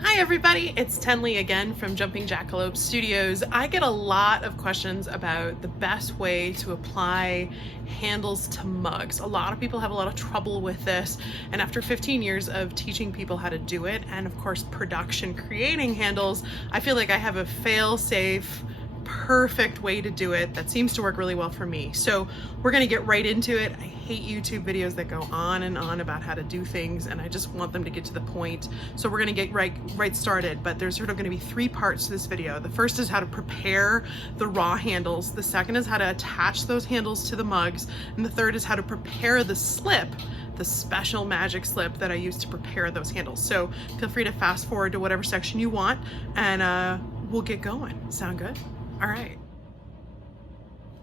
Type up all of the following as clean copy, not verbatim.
Hi everybody, it's Tenley again from Jumping Jackalope Studios. I get a lot of questions about the best way to apply handles to mugs. A lot of people have a lot of trouble with this, and after 15 years of teaching people how to do it, and of course production creating handles, I feel like I have a fail-safe, perfect way to do it that seems to work really well for me. So we're gonna get right into it. I hate YouTube videos that go on and on about how to do things, and I just want them to get to the point. So we're gonna get right started, but there's sort of gonna be three parts to this video. The first is how to prepare the raw handles. The second is how to attach those handles to the mugs. And the third is how to prepare the slip, the special magic slip that I use to prepare those handles. So feel free to fast forward to whatever section you want, and we'll get going. Sound good? All right.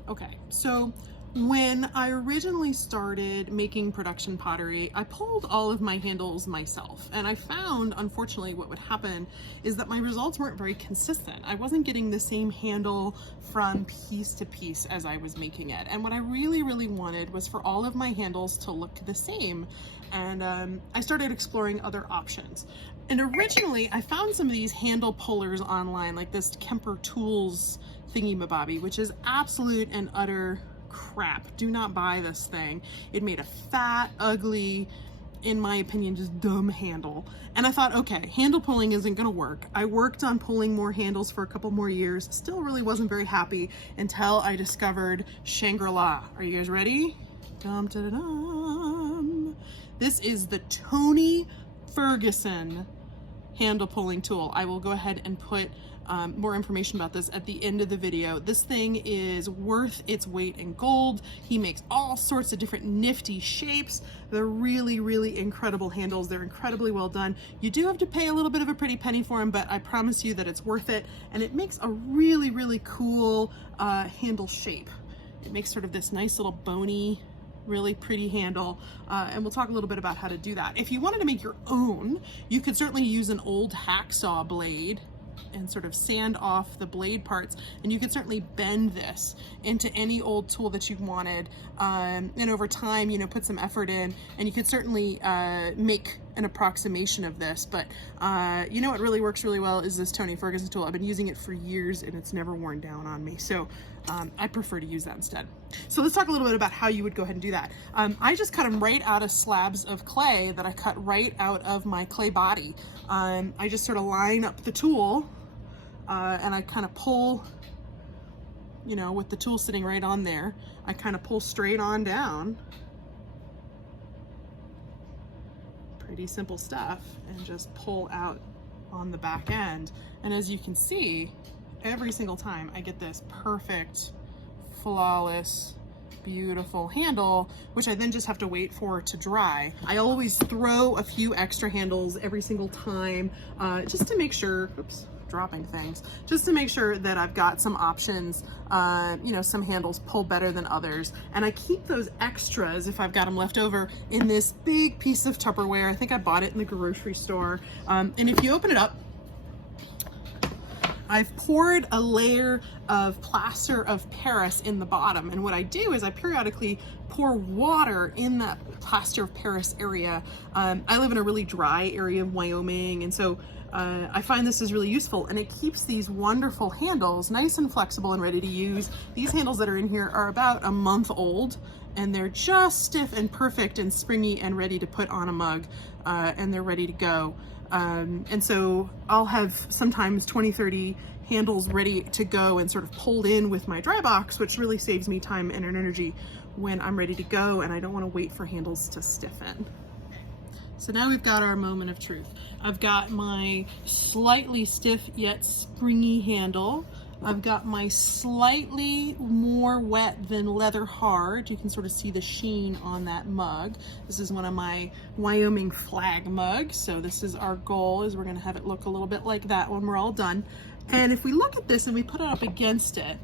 Okay, so when I originally started making production pottery, I pulled all of my handles myself, and I found, unfortunately, what would happen is that my results weren't very consistent. I wasn't getting the same handle from piece to piece as I was making it, and what I really wanted was for all of my handles to look the same, and I started exploring other options. And originally, I found some of these handle pullers online, like this Kemper Tools thingy-mabobby, which is absolute and utter crap. Do not buy this thing. It made a fat, ugly, in my opinion, just dumb handle. And I thought, okay, handle pulling isn't gonna work. I worked on pulling more handles for a couple more years, still really wasn't very happy until I discovered Shangri-La. Are you guys ready? Dum, da, da, dum. This is the Tony Ferguson handle pulling tool. I will go ahead and put more information about this at the end of the video. This thing is worth its weight in gold. He makes all sorts of different nifty shapes. They're really incredible handles. They're incredibly well done. You do have to pay a little bit of a pretty penny for them, but I promise you that it's worth it. And it makes a really cool handle shape. It makes sort of this nice little bony, really pretty handle, and we'll talk a little bit about how to do that. If you wanted to make your own, you could certainly use an old hacksaw blade and sort of sand off the blade parts, and you could certainly bend this into any old tool that you wanted, and over time, you know, put some effort in, and you could certainly make an approximation of this. But you know what really works really well is this Tony Ferguson tool. I've been using it for years and it's never worn down on me, so I prefer to use that instead. So let's talk a little bit about how you would go ahead and do that. I just cut them right out of slabs of clay that I cut right out of my clay body. I just sort of line up the tool, and I kind of pull, you know, with the tool sitting right on there, I kind of pull straight on down. Pretty simple stuff, and just pull out on the back end. And as you can see, every single time I get this perfect, flawless, beautiful handle, which I then just have to wait for to dry. I always throw a few extra handles every single time, just to make sure, oops, dropping things, just to make sure that I've got some options. You know, some handles pull better than others, and I keep those extras, if I've got them left over, in this big piece of Tupperware. I think I bought it in the grocery store, and if you open it up, I've poured a layer of plaster of Paris in the bottom, and what I do is I periodically pour water in that plaster of Paris area. I live in a really dry area of Wyoming, and so I find this is really useful, and it keeps these wonderful handles nice and flexible and ready to use. These handles that are in here are about a month old, and they're just stiff and perfect and springy and ready to put on a mug, and they're ready to go. And so I'll have sometimes 20-30 handles ready to go and sort of pulled in with my dry box, which really saves me time and energy when I'm ready to go and I don't want to wait for handles to stiffen. So now we've got our moment of truth. I've got my slightly stiff yet springy handle. I've got my slightly more wet than leather hard. You can sort of see the sheen on that mug. This is one of my Wyoming flag mugs. So this is our goal, is we're gonna have it look a little bit like that when we're all done. And if we look at this and we put it up against it,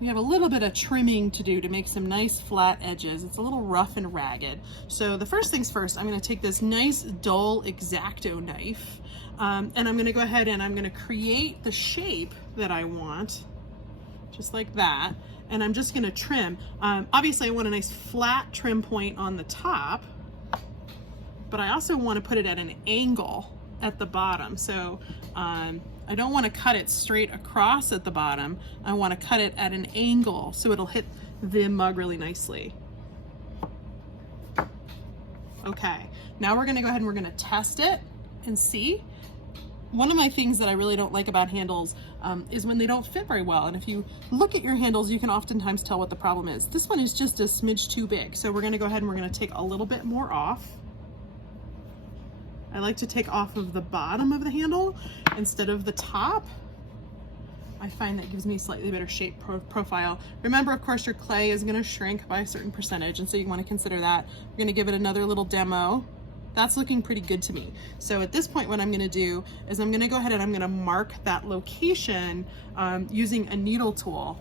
we have a little bit of trimming to do to make some nice flat edges. It's a little rough and ragged. So the first things first, I'm gonna take this nice dull X-Acto knife, and I'm gonna go ahead and I'm gonna create the shape that I want, just like that. And I'm just gonna trim. Obviously I want a nice flat trim point on the top, but I also wanna put it at an angle at the bottom. So I don't want to cut it straight across at the bottom. I want to cut it at an angle so it'll hit the mug really nicely. Okay, now we're gonna go ahead and we're gonna test it and see. One of my things that I really don't like about handles is when they don't fit very well. And if you look at your handles, you can oftentimes tell what the problem is. This one is just a smidge too big. So we're gonna go ahead and we're gonna take a little bit more off. I like to take off of the bottom of the handle instead of the top. I find that gives me a slightly better shape profile. Remember, of course, your clay is gonna shrink by a certain percentage, and so you wanna consider that. We're gonna give it another little demo. That's looking pretty good to me. So at this point, what I'm gonna do is I'm gonna go ahead and I'm gonna mark that location using a needle tool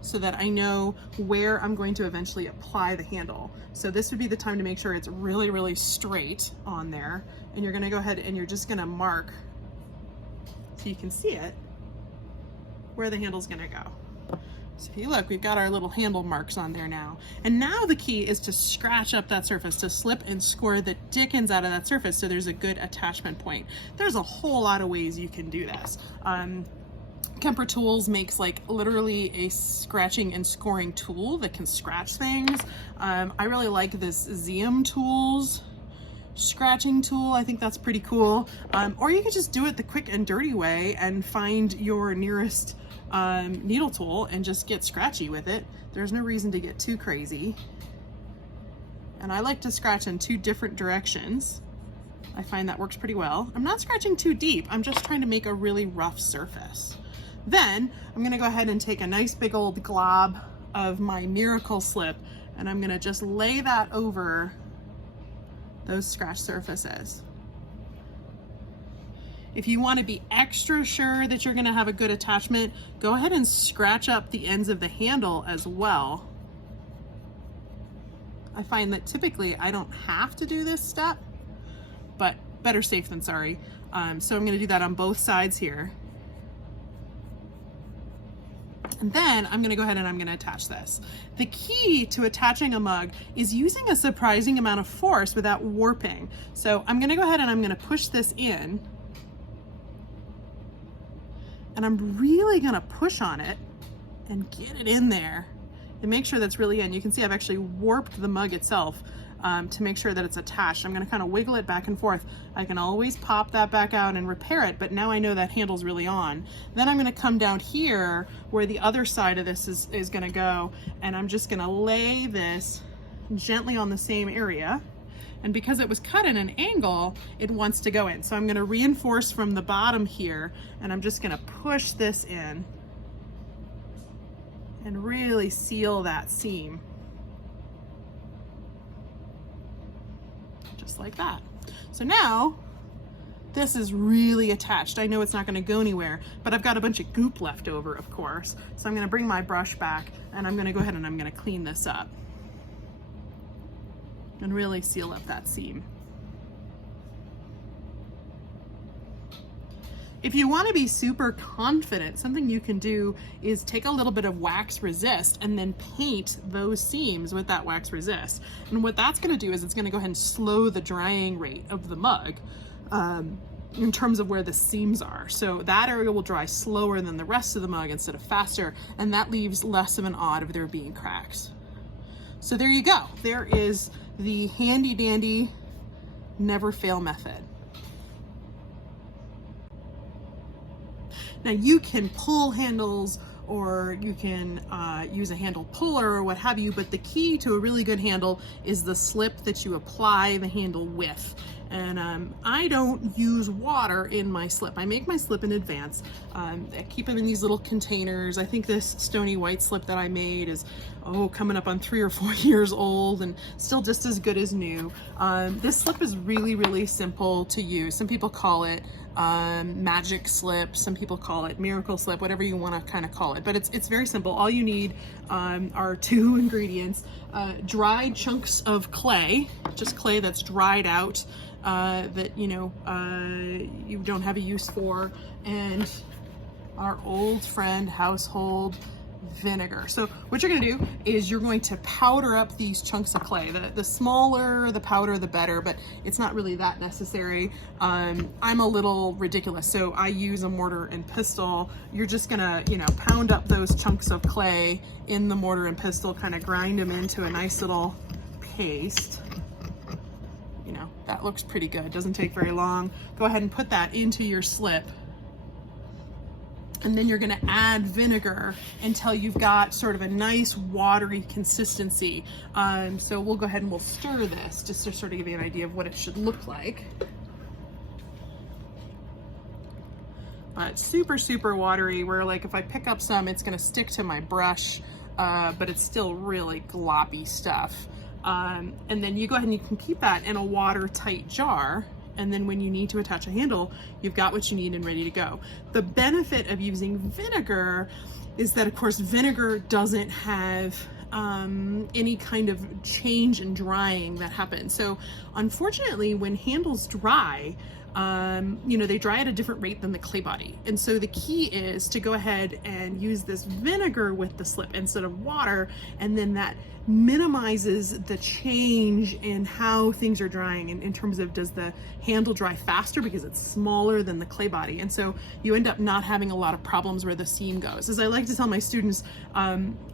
so that I know where I'm going to eventually apply the handle. So this would be the time to make sure it's really, really straight on there. And you're gonna go ahead and you're just gonna mark so you can see it, where the handle's gonna go. So if you look, we've got our little handle marks on there now. And now the key is to scratch up that surface, to slip and score the dickens out of that surface so there's a good attachment point. There's a whole lot of ways you can do this. Kemper Tools makes like literally a scratching and scoring tool that can scratch things. I really like this Zeum Tools scratching tool. I think that's pretty cool. Or you could just do it the quick and dirty way and find your nearest needle tool and just get scratchy with it. There's no reason to get too crazy. And I like to scratch in two different directions. I find that works pretty well. I'm not scratching too deep. I'm just trying to make a really rough surface. Then I'm gonna go ahead and take a nice big old glob of my Miracle Slip and I'm gonna just lay that over those scratch surfaces. If you want to be extra sure that you're going to have a good attachment, go ahead and scratch up the ends of the handle as well. I find that typically I don't have to do this step, but better safe than sorry. So I'm going to do that on both sides here. And then I'm going to go ahead and I'm going to attach this. The key to attaching a mug is using a surprising amount of force without warping. So I'm going to go ahead and I'm going to push this in. And I'm really gonna push on it and get it in there and make sure that's really in. You can see I've actually warped the mug itself to make sure that it's attached. I'm gonna kind of wiggle it back and forth. I can always pop that back out and repair it, but now I know that handle's really on. Then I'm gonna come down here where the other side of this is gonna go, and I'm just gonna lay this gently on the same area. And because it was cut at an angle, it wants to go in. So I'm gonna reinforce from the bottom here, and I'm just gonna push this in and really seal that seam. Just like that. So now, this is really attached. I know it's not gonna go anywhere, but I've got a bunch of goop left over, of course. So I'm gonna bring my brush back, and I'm gonna go ahead and I'm gonna clean this up and really seal up that seam. If you want to be super confident, something you can do is take a little bit of wax resist and then paint those seams with that wax resist. And what that's going to do is it's going to go ahead and slow the drying rate of the mug in terms of where the seams are. So that area will dry slower than the rest of the mug instead of faster, and that leaves less of an odd of there being cracks. So there you go. There is the handy dandy never fail method. Now you can pull handles or you can use a handle puller or what have you, but the key to a really good handle is the slip that you apply the handle with. And I don't use water in my slip. I make my slip in advance. I keep them in these little containers. I think this stony white slip that I made is, coming up on 3 or 4 years old and still just as good as new. This slip is really, really simple to use. Some people call it magic slip, some people call it miracle slip, whatever you want to kind of call it, but it's very simple. All you need are 2 ingredients: dried chunks of clay, just clay that's dried out, that you don't have a use for, and our old friend household vinegar. So what you're gonna do is you're going to powder up these chunks of clay. The smaller the powder, the better, but it's not really that necessary. I'm a little ridiculous, so I use a mortar and pestle. You're just gonna, you know, pound up those chunks of clay in the mortar and pestle, kind of grind them into a nice little paste. You know, that looks pretty good. Doesn't take very long. Go ahead and put that into your slip. And then you're gonna add vinegar until you've got sort of a nice watery consistency. So we'll go ahead and we'll stir this just to sort of give you an idea of what it should look like. But super, super watery, where like if I pick up some, it's gonna stick to my brush, but it's still really gloppy stuff. And then you go ahead and you can keep that in a watertight jar. And then when you need to attach a handle, you've got what you need and ready to go. The benefit of using vinegar is that, of course, vinegar doesn't have any kind of change in drying that happens. So unfortunately, when handles dry, you know, they dry at a different rate than the clay body. And so the key is to go ahead and use this vinegar with the slip instead of water, and then that minimizes the change in how things are drying in terms of, does the handle dry faster because it's smaller than the clay body. And so you end up not having a lot of problems where the seam goes. As I like to tell my students,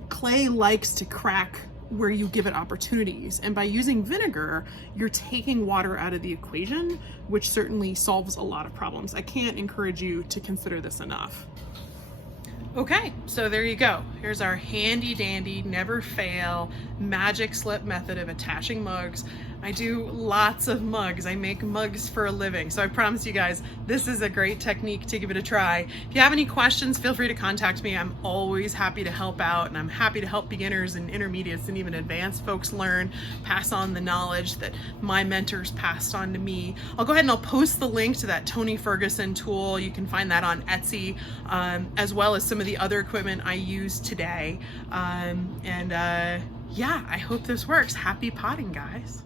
clay likes to crack where you give it opportunities. And by using vinegar, you're taking water out of the equation, which certainly solves a lot of problems. I can't encourage you to consider this enough. Okay, so there you go. Here's our handy dandy, never fail, magic slip method of attaching mugs. I do lots of mugs. I make mugs for a living. So I promise you guys, this is a great technique to give it a try. If you have any questions, feel free to contact me. I'm always happy to help out, and I'm happy to help beginners and intermediates and even advanced folks learn, pass on the knowledge that my mentors passed on to me. I'll go ahead and I'll post the link to that Tony Ferguson tool. You can find that on Etsy, as well as some of the other equipment I use today. Yeah, I hope this works. Happy potting, guys.